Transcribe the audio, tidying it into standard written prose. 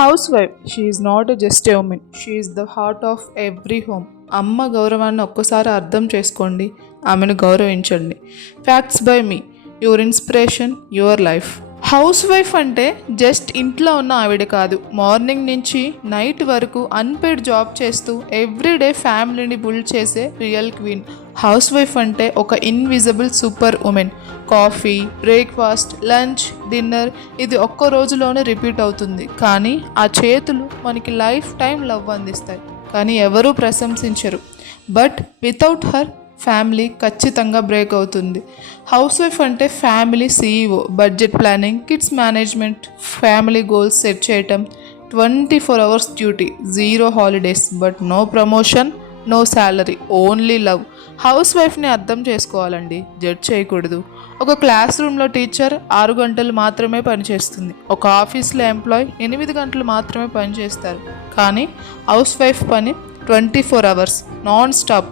House wife she is not just a women, she is the heart of every home. అమ్మ గౌరవాన్ని ఒక్కసారి అర్థం చేసుకోండి, ఆమెను గౌరవించండి. Facts by me, your inspiration, your life. House wife అంటే జస్ట్ ఇంట్లో ఉన్న ఆవిడ కాదు, మార్నింగ్ నుంచి నైట్ వరకు అన్పెయిడ్ జాబ్ చేస్తూ ఎవ్రీడే ఫ్యామిలీని బిల్డ్ చేసే రియల్ క్వీన్. హౌస్ వైఫ్ అంటే ఒక invisible super women. Coffee, breakfast, lunch, dinner ఇది ఒక్క రోజులోనే రిపీట్ అవుతుంది, కానీ ఆ చేతులు మనకి లైఫ్ టైం లవ్ అందిస్తాయి. కానీ ఎవరూ ప్రశంసించరు. బట్ వితౌట్ హర్ ఫ్యామిలీ ఖచ్చితంగా బ్రేక్ అవుతుంది. హౌస్ వైఫ్ అంటే family CEO, budget planning, kids management, family goals set చేయటం, 24 hours duty, zero holidays, but no promotion, no salary, only love. హౌస్ వైఫ్ని అర్థం చేసుకోవాలండి, జడ్జ్ చేయకూడదు. ఒక క్లాస్ రూమ్లో టీచర్ 6 గంటలు మాత్రమే పనిచేస్తుంది, ఒక ఆఫీస్లో ఎంప్లాయ్ 8 గంటలు మాత్రమే పనిచేస్తారు. కానీ హౌస్ వైఫ్ పని 24 hours నాన్ స్టాప్,